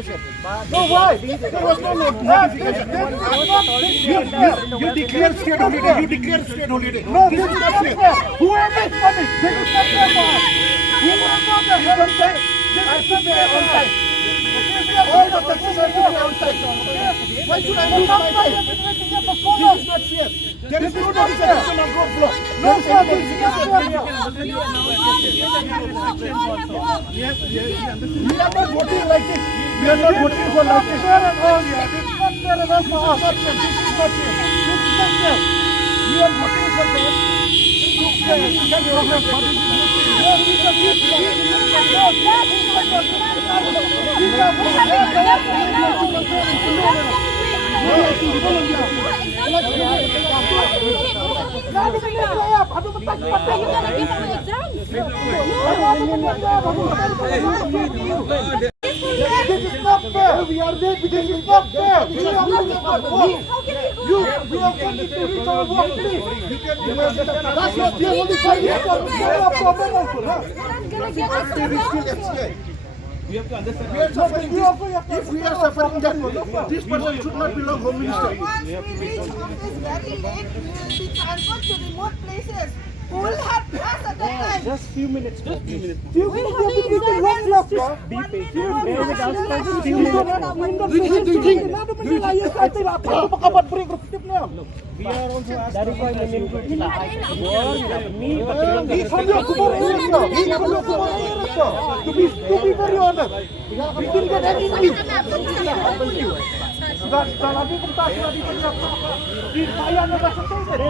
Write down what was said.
notification. No, why? There was no notification. You declare state holiday. You declare state holiday. No, this is not fair. Whoever is coming, this is not fair for us. Whoever the head on time, this is not fair on time. All the taxis have to be on time. Why should I lose my time? This is not fair. There is no notification on road block. No, sir, this is not fair. We are not voting like this. We are not voting for like this. Fair and all, yeah. This is not fair enough for us. This is not fair. This is not fair. We are voting for that. This is not fair. We are there because this is not fair. We are you are going to reach our work, please. That's not the only fight. You have problem also, huh? We have to understand. We are suffering. If we are suffering, then this person should not belong Home Minister. Once we reach office very late, we will be transferred to remote places. Who will help us at that time? Just few minutes. Few minutes. You can walk left, sir. Be patient. Bear with us. Few minutes. We are also asked. That is why we need to to be very honest. We didn't get anything. Sudah lagi kita sudah dipersiapkan. Di bayar ada sesuatu.